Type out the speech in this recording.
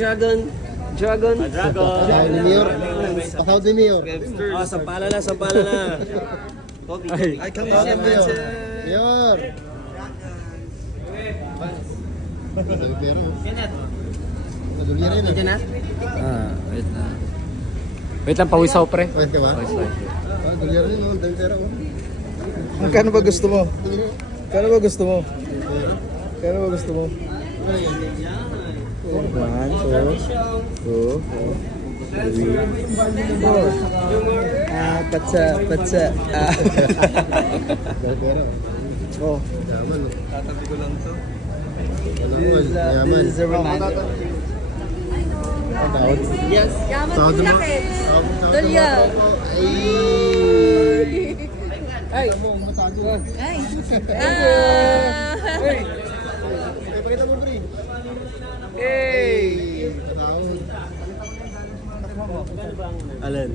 Dragon. Dragon. Pasahod ni Mayor. Pasahod ni Mayor. Ah, sampala na, sampala na. Ay, kami siya, Mayor. Mayor. Mayor. Naduli rin ah. Diyan na? Wait na. Wait lang, pawisaw pre. Pwede ka ba? Pawisaw. Naduli rin oh. Dami pera oh. Magkano ba gusto mo? Kano ba gusto mo? Kano ba gusto mo? 1, 2, 2, 3, 4. Patsa, patsa. Dami pera oh. Oh. Yaman oh. Tatabi ko lang to. Yaman. This is a reminder. Pasahod. Yes. Yaman Pasahod sila, mo. kids. Pasahod Dolya. mo. Ay. Ay. Matado. Ay. Ay, pakita mo, Bri. Hey! Pasahod. Alin?